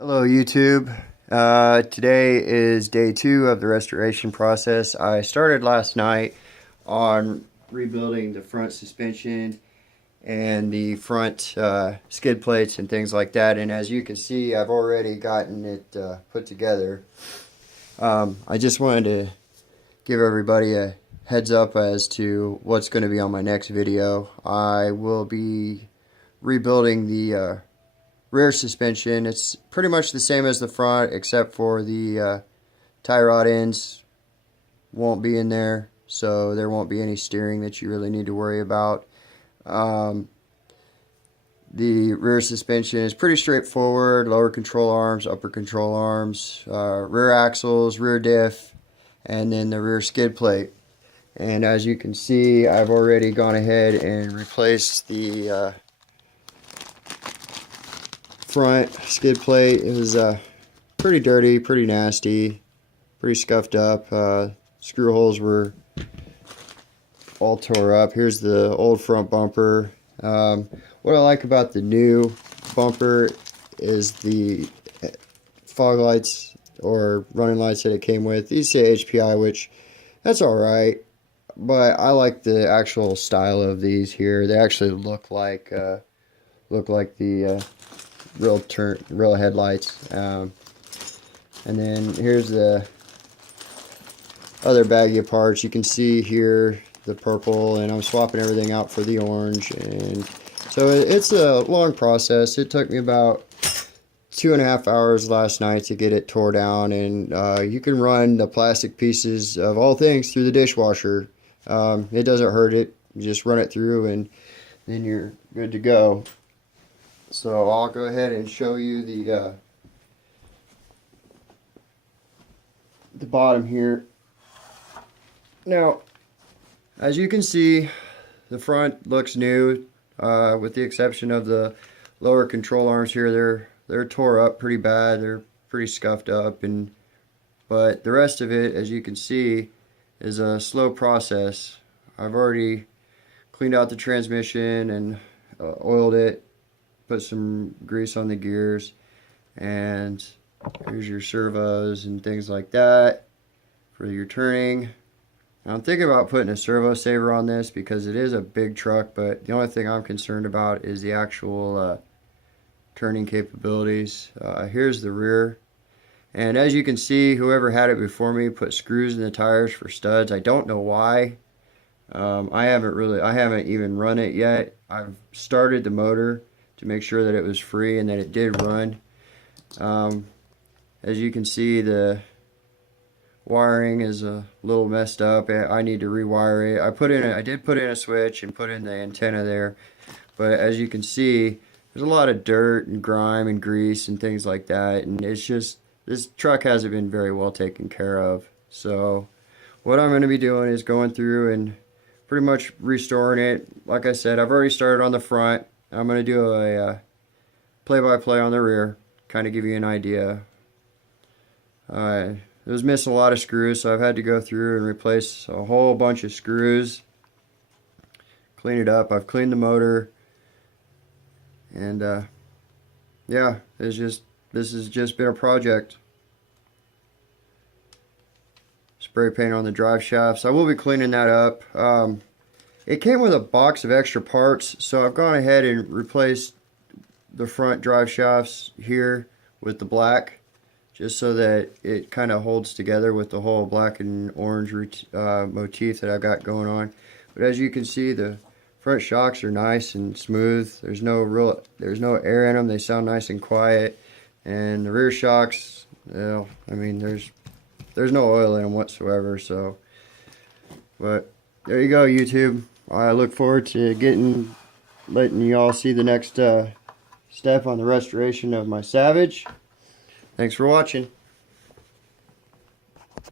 Hello YouTube. Today is day 2 of the restoration process. I started last night on rebuilding the front suspension and the front skid plates and things like that, and as you can see I've already gotten it put together. I just wanted to give everybody a heads up as to what's going to be on my next video. I will be rebuilding the rear suspension. It's pretty much the same as the front, except for the tie rod ends won't be in there, so there won't be any steering that you really need to worry about. The rear suspension is pretty straightforward: lower control arms, upper control arms, rear axles, rear diff, and then the rear skid plate. And as you can see, I've already gone ahead and replaced the front skid plate. It was pretty dirty, pretty nasty, pretty scuffed up. Screw holes were all tore up. Here's the old front bumper. What I like about the new bumper is the fog lights or running lights that it came with. These say HPI, which that's alright, but I like the actual style of these here. They actually look like the real headlights. And then here's the other baggie of parts. You can see here the purple, and I'm swapping everything out for the orange. And so it's a long process. It took me about 2.5 hours last night to get it tore down, and you can run the plastic pieces of all things through the dishwasher. It doesn't hurt it. You just run it through and then you're good to go. So I'll go ahead and show you the bottom here. Now, as you can see, the front looks new, with the exception of the lower control arms here. They're tore up pretty bad. They're pretty scuffed up, but the rest of it, as you can see, is a slow process. I've already cleaned out the transmission and oiled it. Put some grease on the gears, and here's your servos and things like that for your turning. Now, I'm thinking about putting a servo saver on this because it is a big truck, but the only thing I'm concerned about is the actual turning capabilities. Here's the rear, and as you can see, whoever had it before me put screws in the tires for studs. I don't know why. I haven't even run it yet. I've started the motor to make sure that it was free and that it did run. As you can see, the wiring is a little messed up. I need to rewire it. I did put in a switch and put in the antenna there, but as you can see, there's a lot of dirt and grime and grease and things like that, and it's just, this truck hasn't been very well taken care of. So what I'm going to be doing is going through and pretty much restoring it. Like I said, I've already started on the front. I'm going to do a play-by-play on the rear, kind of give you an idea. It was missing a lot of screws, so I've had to go through and replace a whole bunch of screws, clean it up. I've cleaned the motor, and yeah, this has just been a project. Spray paint on the drive shafts. I will be cleaning that up. It came with a box of extra parts, so I've gone ahead and replaced the front drive shafts here with the black, just so that it kind of holds together with the whole black and orange motif that I've got going on. But as you can see, the front shocks are nice and smooth. There's no air in them. They sound nice and quiet. And the rear shocks, well, I mean, there's no oil in them whatsoever. So, but there you go, YouTube. I look forward to letting you all see the next step on the restoration of my Savage. Thanks for watching.